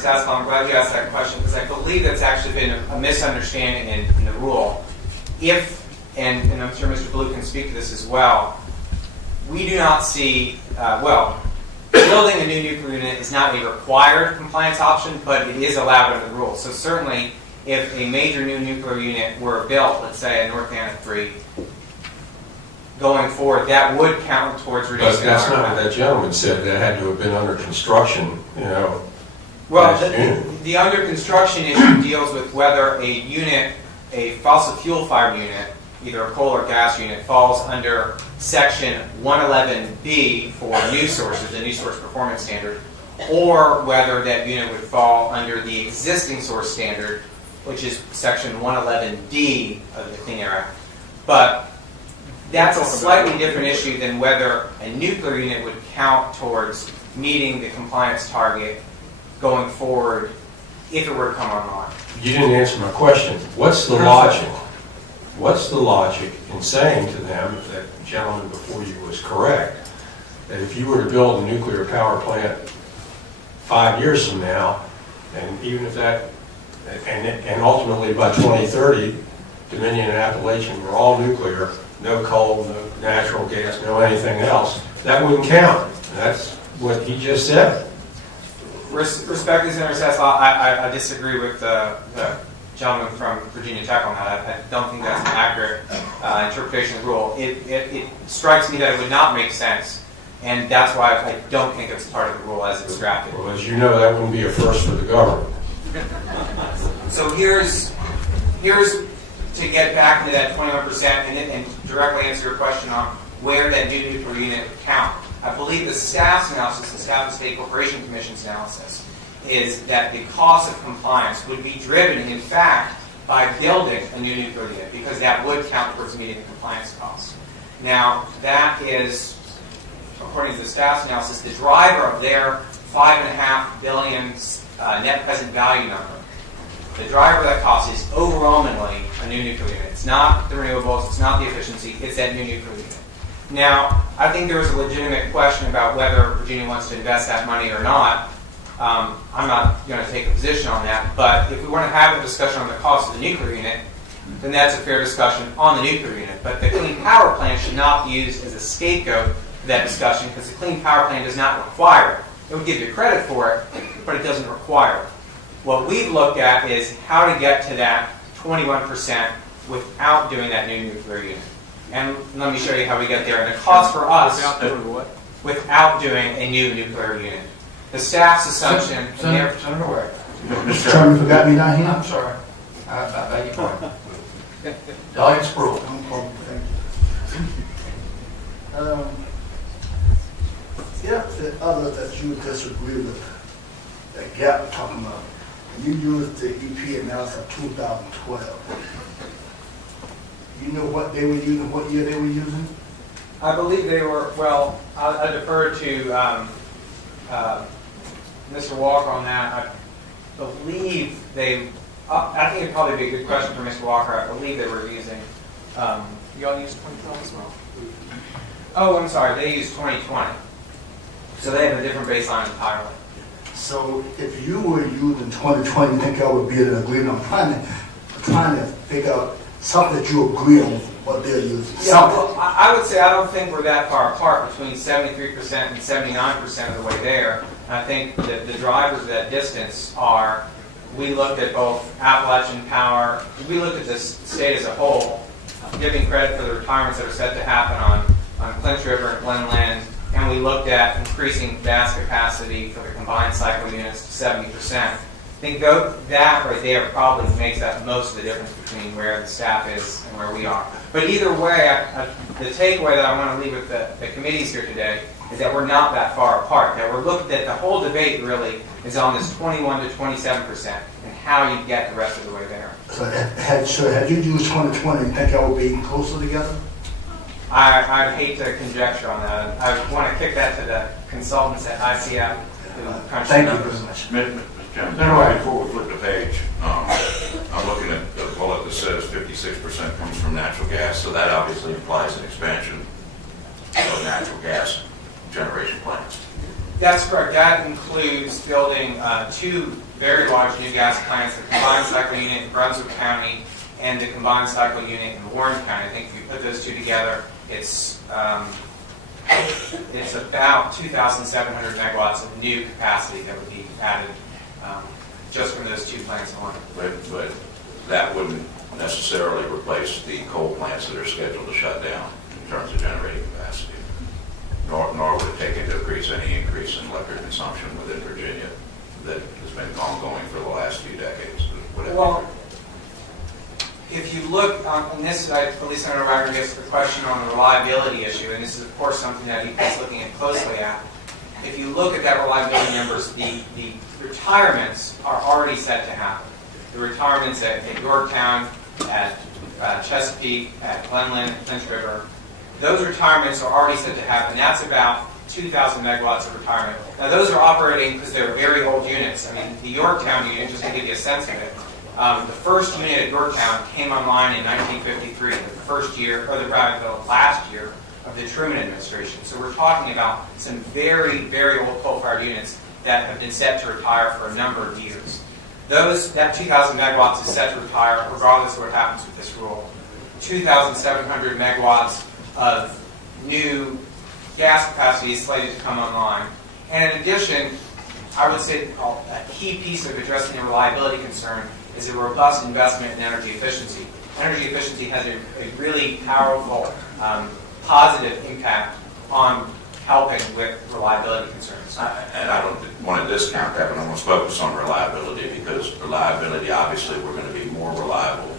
Saskel, I'm glad you asked that question because I believe that's actually been a misunderstanding in the rule. If, and I'm sure Mr. Blue can speak to this as well, we do not see, building a new nuclear unit is not a required compliance option, but it is allowed under the rules. So certainly, if a major new nuclear unit were built, let's say at North Anna 3, going forward, that would count towards reducing. But that's not what that gentleman said. That had to have been under construction, you know. Well, the under construction issue deals with whether a unit, a fossil fuel fired unit, either a coal or gas unit, falls under section 111B for new sources, the new source performance standard, or whether that unit would fall under the existing source standard, which is section 111D of the Clean Air Act. But that's a slightly different issue than whether a nuclear unit would count towards meeting the compliance target going forward if it were to come online. You didn't answer my question. What's the logic? What's the logic in saying to them, if that gentleman before you was correct, that if you were to build a nuclear power plant 5 years from now, and even if that, and ultimately by 2030, Dominion and Appalachian were all nuclear, no coal, no natural gas, no anything else, that wouldn't count. And that's what he just said. Respectfully, Senator Saskel, I disagree with the gentleman from Virginia Tech on that. I don't think that's an accurate interpretation of the rule. It strikes me that it would not make sense, and that's why I don't think it's part of the rule as it's drafted. Well, as you know, that wouldn't be a first for the government. So here's to get back to that 21% and directly answer your question on where that new nuclear unit would count. I believe the staff's analysis, the Staff and State Corporation Commission's analysis, is that the cost of compliance would be driven, in fact, by building a new nuclear unit, because that would count towards meeting the compliance costs. Now, that is, according to the staff's analysis, the driver of their $5.5 billion net present value number. The driver of that cost is overwhelmingly a new nuclear unit. It's not the renewables, it's not the efficiency, it's that new nuclear unit. Now, I think there was a legitimate question about whether Virginia wants to invest that money or not. I'm not going to take a position on that, but if we want to have a discussion on the cost of the nuclear unit, then that's a fair discussion on the nuclear unit. But the Clean Power Plan should not be used as a scapegoat for that discussion, because the Clean Power Plan does not require it. It would give you credit for it, but it doesn't require it. What we've looked at is how to get to that 21% without doing that new nuclear unit. And let me show you how we get there. And the cost for us, Without doing what? without doing a new nuclear unit. The staff's assumption... Senator Ware. Mr. Chairman, you forgot me down here? I'm sorry. I beg your pardon. The audience approval. If the others that you disagree with, the gap we're talking about, you used the EPA analysis of 2012. You know what they were using, what year they were using? I believe they were, well, I defer to Mr. Walker on that. I believe they, I think it'd probably be a good question for Mr. Walker. I believe they were using, you all used 2012 as well? Oh, I'm sorry, they used 2020. So they have a different baseline entirely. So if you were using 2020, you think that would be an agreement? I'm trying to figure out something that you agree on what they're using. Yeah, well, I would say I don't think we're that far apart between 73% and 79% of the way there. And I think that the drivers of that distance are, we looked at both Appalachian Power, we looked at this state as a whole, giving credit for the retirements that are set to happen on Clinch River and Glenland, and we looked at increasing gas capacity for the combined cycle units to 70%. I think that right there probably makes that most of the difference between where the staff is and where we are. But either way, the takeaway that I want to leave with the committees here today is that we're not that far apart. That we're looking at the whole debate really is on this 21 to 27% and how you get the rest of the way there. So had you used 2020, you think that would be even closer together? I'd hate to conjecture on that. I want to kick that to the consultants at ICF. Thank you very much. Mr. Chairman, before we flip the page, I'm looking at the bullet that says 56% comes from natural gas, so that obviously implies an expansion of natural gas generation plants. That's correct. That includes building two very large new gas plants, the combined cycle unit in Brunswick County and the combined cycle unit in Warren County. I think if you put those two together, it's about 2,700 megawatts of new capacity that would be added just from those two plants alone. But that wouldn't necessarily replace the coal plants that are scheduled to shut down in terms of generating capacity. Nor would it take into any increase in electric consumption within Virginia that has been ongoing for the last few decades. Well, if you look on this, at least Senator Wagner gets the question on the reliability issue, and this is of course something that EPA is looking at closely at. If you look at that reliability numbers, the retirements are already set to happen. The retirements at Yorktown, at Chesapeake, at Glenlyn, at Clinch River, those retirements are already set to happen. That's about 2,000 megawatts of retirement. Now those are operating because they're very old units. I mean, the Yorktown unit, just to give you a sense of it, the first unit at Yorktown came online in 1953, the first year, or the last year of the Truman administration. So we're talking about some very, very old coal-fired units that have been set to retire for a number of years. That 2,000 megawatts is set to retire regardless of what happens with this rule. 2,700 megawatts of new gas capacity is slated to come online. And in addition, I would say a key piece of addressing the reliability concern is a robust investment in energy efficiency. Energy efficiency has a really powerful positive impact on helping with reliability concerns. And I don't want to discount that, but I want to focus on reliability because reliability, obviously, we're going to be more reliable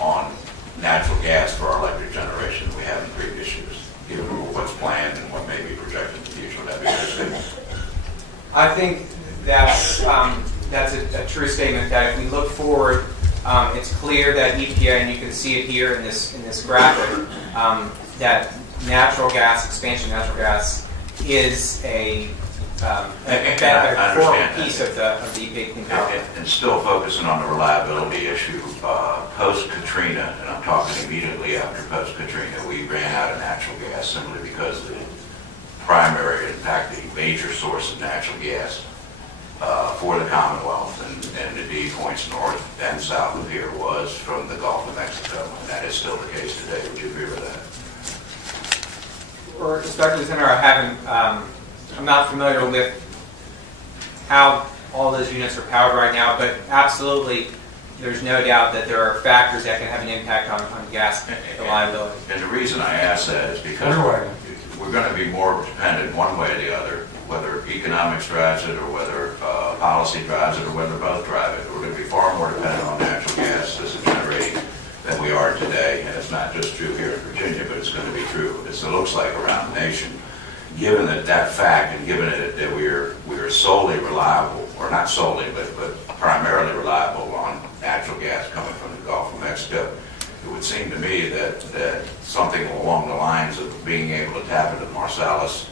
on natural gas for our electric generation than we have in previous years, given what's planned and what may be projected in the future. Would that be a good statement? I think that's a true statement. That if we look forward, it's clear that EPA, and you can see it here in this graphic, that natural gas, expansion of natural gas, is a core piece of the EPA Clean Power Plan. And still focusing on the reliability issue, post-Katrina, and I'm talking immediately after post-Katrina, we ran out of natural gas simply because the primary, in fact, the major source of natural gas for the Commonwealth and the D points north and south of here was from the Gulf of Mexico, and that is still the case today. Would you agree with that? For respectfully, Senator, I'm not familiar with how all those units are powered right now, but absolutely, there's no doubt that there are factors that can have an impact on gas reliability. And the reason I ask that is because we're going to be more dependent one way or the other, whether economics drives it or whether policy drives it or whether both drive it. We're going to be far more dependent on natural gas as a generating than we are today. And it's not just true here in Virginia, but it's going to be true, it looks like, around the nation. Given that fact and given it that we are solely reliable, or not solely, but primarily reliable on natural gas coming from the Gulf of Mexico, it would seem to me that something along the lines of being able to tap into the Marcellus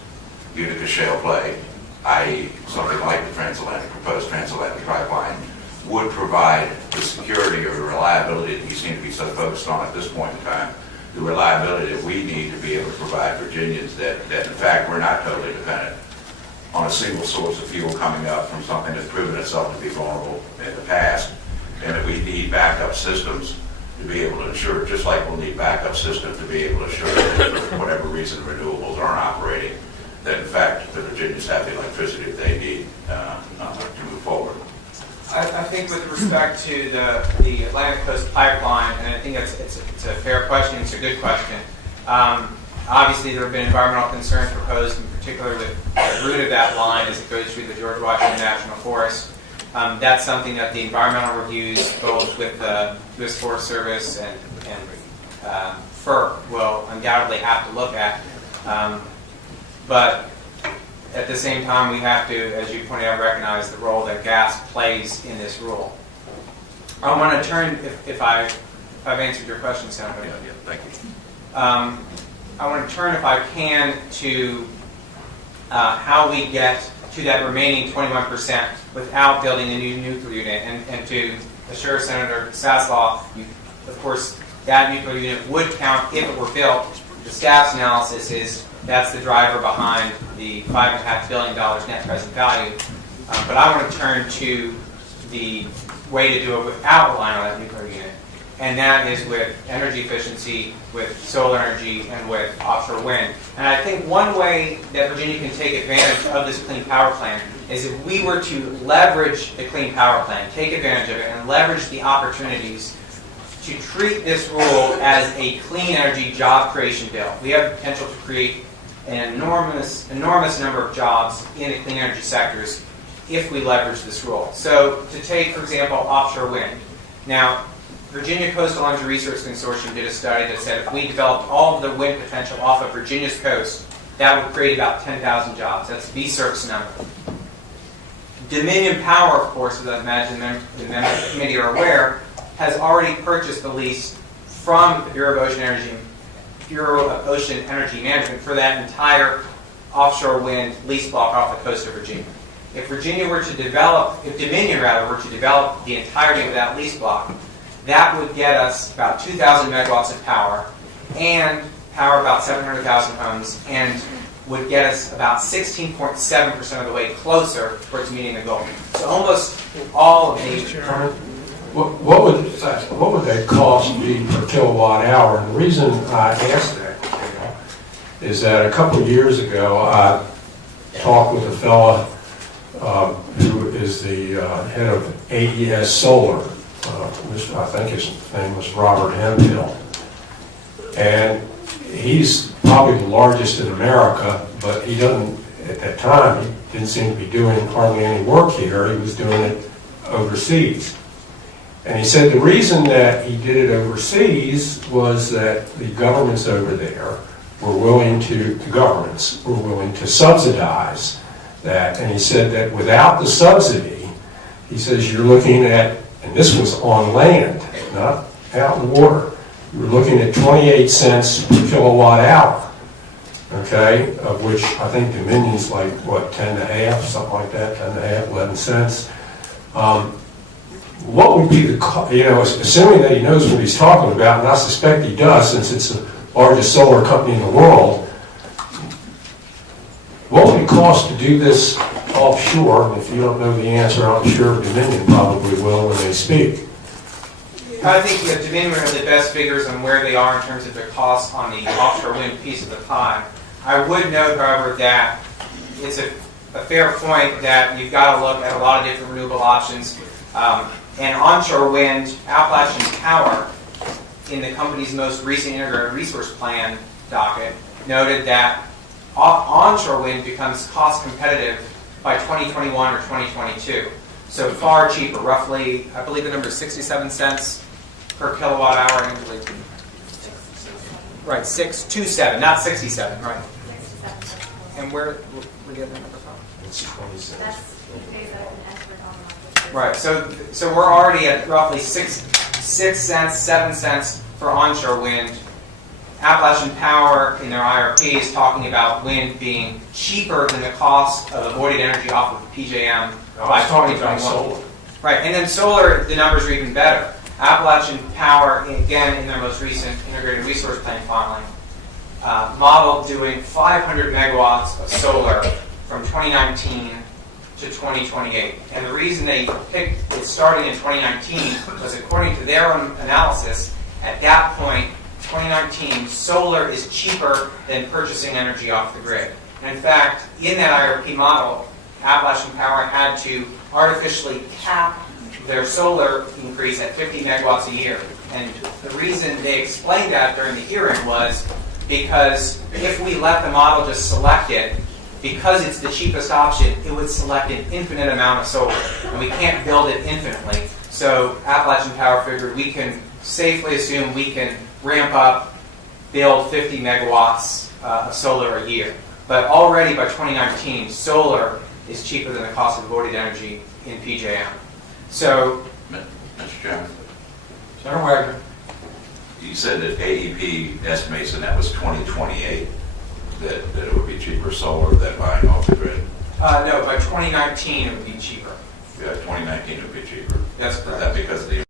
Utica shale play, i.e. something like the proposed transatlantic pipeline, would provide the security or the reliability that you seem to be so focused on at this point in time, the reliability that we need to be able to provide Virginians that in fact we're not totally dependent on a single source of fuel coming up from something that's proven itself to be vulnerable in the past, and that we need backup systems to be able to ensure, just like we'll need backup systems to be able to ensure that for whatever reason renewables aren't operating, that in fact the Virginians have the electricity that they need to move forward. I think with respect to the Atlantic Coast Pipeline, and I think it's a fair question, it's a good question. Obviously, there have been environmental concerns proposed, in particular with the route of that line as it goes through the George Washington National Forest. That's something that the environmental reviews, both with the U.S. Forest Service and FERC, will undoubtedly have to look at. But at the same time, we have to, as you pointed out, recognize the role that gas plays in this rule. I want to turn, if I've answered your question, Senator. Yeah, thank you. I want to turn, if I can, to how we get to that remaining 21% without building a new nuclear unit. And to assure Senator Saslaw, of course, that nuclear unit would count if it were built. The staff's analysis is That's the driver behind the $5.5 billion net present value. But I want to turn to the way to do it without relying on that nuclear unit. And that is with energy efficiency, with solar energy, and with offshore wind. And I think one way that Virginia can take advantage of this clean power plan is if we were to leverage the clean power plan, take advantage of it, and leverage the opportunities to treat this rule as a clean energy job creation bill. We have the potential to create an enormous number of jobs in the clean energy sectors if we leverage this rule. So to take, for example, offshore wind. Now, Virginia Coastal Energy Research Consortium did a study that said if we developed all of the wind potential off of Virginia's coast, that would create about 10,000 jobs. That's VCERC's number. Dominion Power, of course, as I imagine the members of the committee are aware, has already purchased the lease from the Bureau of Ocean Energy Management for that entire offshore wind lease block off the coast of Virginia. If Dominion were to develop the entirety of that lease block, that would get us about 2,000 megawatts of power and power about 700,000 homes and would get us about 16.7% of the way closer towards meeting the goal. So almost all of the... What would that cost be per kilowatt hour? And the reason I asked that, Cale, is that a couple of years ago I talked with a fella who is the head of AES Solar. I think his name was Robert Hemphill. And he's probably the largest in America, but he doesn't, at that time, he didn't seem to be doing hardly any work here. He was doing it overseas. And he said the reason that he did it overseas was that the governments over there were willing to subsidize that. And he said that without the subsidy, he says you're looking at, and this was on land, not out in the water, you're looking at 28 cents per kilowatt hour, okay, of which I think Dominion's like, what, 10.5, something like that, 10.5, 11 cents. What would be the, assuming that he knows what he's talking about, and I suspect he does since it's the largest solar company in the world, what would it cost to do this offshore? And if you don't know the answer, I'm sure Dominion probably will when they speak. I think that Dominion would have the best figures on where they are in terms of the cost on the offshore wind piece of the pie. I would note, however, that it's a fair point that you've got to look at a lot of different renewable options. And onshore wind, Appalachian Power, in the company's most recent integrated resource plan docket, noted that onshore wind becomes cost competitive by 2021 or 2022. So far cheaper, roughly, I believe the number is 67 cents per kilowatt hour. Right, 627, not 67, right. And where do you get that number from? It's 20 cents. Right, so we're already at roughly 6 cents, 7 cents for onshore wind. Appalachian Power in their IRP is talking about wind being cheaper than the cost of avoided energy off of PJM by 2021. Solar. Right, and then solar, the numbers are even better. Appalachian Power, again, in their most recent integrated resource plan filing, modeled doing 500 megawatts of solar from 2019 to 2028. And the reason they picked it starting in 2019 was, according to their own analysis, at that point, 2019, solar is cheaper than purchasing energy off the grid. And in fact, in that IRP model, Appalachian Power had to artificially cap their solar increase at 50 megawatts a year. And the reason they explained that during the hearing was because if we let the model just select it, because it's the cheapest option, it would select an infinite amount of solar. And we can't build it infinitely. So Appalachian Power figured we can safely assume we can ramp up, build 50 megawatts of solar a year. But already by 2019, solar is cheaper than the cost of avoided energy in PJM. So, Mr. Chairman, Senator Wagner. you said that AEP estimates, and that was 2028, that it would be cheaper solar than buying off the grid. no, by 2019 it would be cheaper. Yeah, 2019 would be cheaper. That's Is correct. that because of the